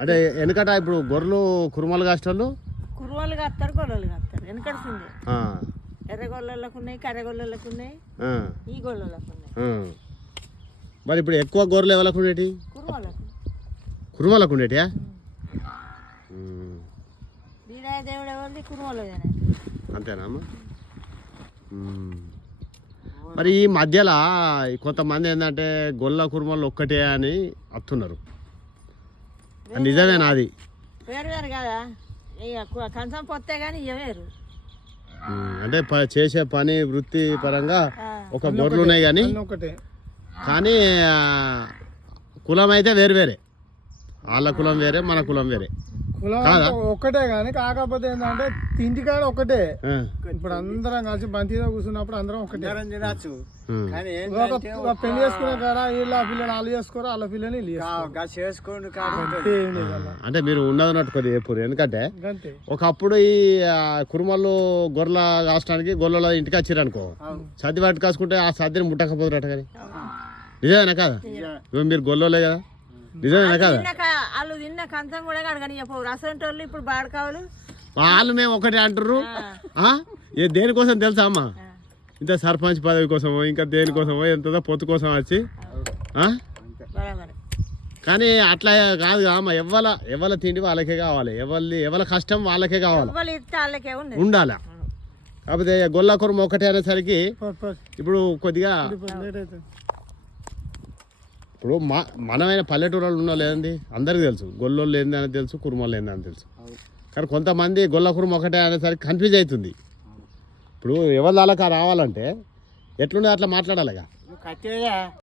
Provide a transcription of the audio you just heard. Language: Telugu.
అంటే వెనకట ఇప్పుడు గొర్రెలు కురుమలు కాస్టోళ్ళు? కురువలు కత్తారు గొల్లలు కత్తారు వెనకడుతుంది. ఎర్ర గొల్లలకు ఉన్నాయి కర్ర ఉన్నాయి ఈ గొల్లలకు ఉన్నాయి మరి ఇప్పుడు ఎక్కువ గొర్రెలు ఎవరికి ఉండేటి కురువలకు కురుమలకు ఉండేటియా దేవుడు ఎవరిది? కురువలదేనే అంతేనా. మరి ఈ మధ్యలో కొంతమంది ఏంటంటే గొల్ల కురుమలు ఒక్కటే అని అత్తున్నారు. అది నిజమేనా అది వేరు వేరు కదా? ఇక కంచం పొత్తే కానీ ఇక వేరు. అంటే చేసే పని వృత్తి పరంగా. ఒక గొర్రెలు ఉన్నాయి కానీ ఒకటే. కానీ కులం అయితే వేరు వేరే. వాళ్ళ కులం వేరే మన కులం వేరే. ఒక్కటే కానీ కాకపోతే ఏంటంటే తిండి కాడ ఒకటే. ఇప్పుడు అందరం కలిసి బంతిలో కూర్చున్నప్పుడు అందరం ఒకటే. పెళ్ళి చేసుకునే కాడ వీళ్ళ పిల్లని వాళ్ళు చేసుకోరు వాళ్ళ పిల్లని చేసుకోండి. అంటే మీరు ఉన్నది ఉన్నట్టు కొద్దిగా చెప్పురు ఎందుకంటే ఒకప్పుడు ఈ ఆ, కురుమలు గొర్రెల కాసడానికి గొర్రెల ఇంటికి వచ్చిర్రు అనుకో. సర్ది పట్టు కాసుకుంటే ఆ సర్దిని ముట్టకపోతున్నట్టు కానీ. నిజమేనా కదా? మీరు గొల్లోలే కదా. నిజమేనా కదా? తిన్న కంచం కూడా ఇప్పుడు బాడకావులు? వాళ్ళు మేము ఒకటే అంటుర్రు. ఆ? ఏ దేనికోసం తెలుసా అమ్మ? ఇంత సర్పంచ్ పదవి కోసమో ఇంకా దేనికోసమో ఎంత పొత్తు కోసం వచ్చి. కానీ అట్లా కాదు అమ్మ. ఎవ్వల ఎవ్వల తిండి వాళ్ళకే కావాలి. ఎవరి ఎవరి కష్టం వాళ్ళకే కావాలి. ఉండాలి? కాకపోతే గొల్ల కుర్మ ఒకటే అనేసరికి. ఇప్పుడు కొద్దిగా ఇప్పుడు మా మనమైన పల్లెటూరులో ఉన్న లేదండి అందరికీ తెలుసు. గొల్లోళ్ళు ఏంది అని తెలుసు కుర్మలు ఏంది అని తెలుసు. కానీ కొంతమంది గొల్ల కుర్మ ఒకటే అనేసరికి కన్ఫ్యూజ్ అవుతుంది. ఇప్పుడు ఎవరి దాకా రావాలంటే ఎట్లుండే అట్లా మాట్లాడాలిగా.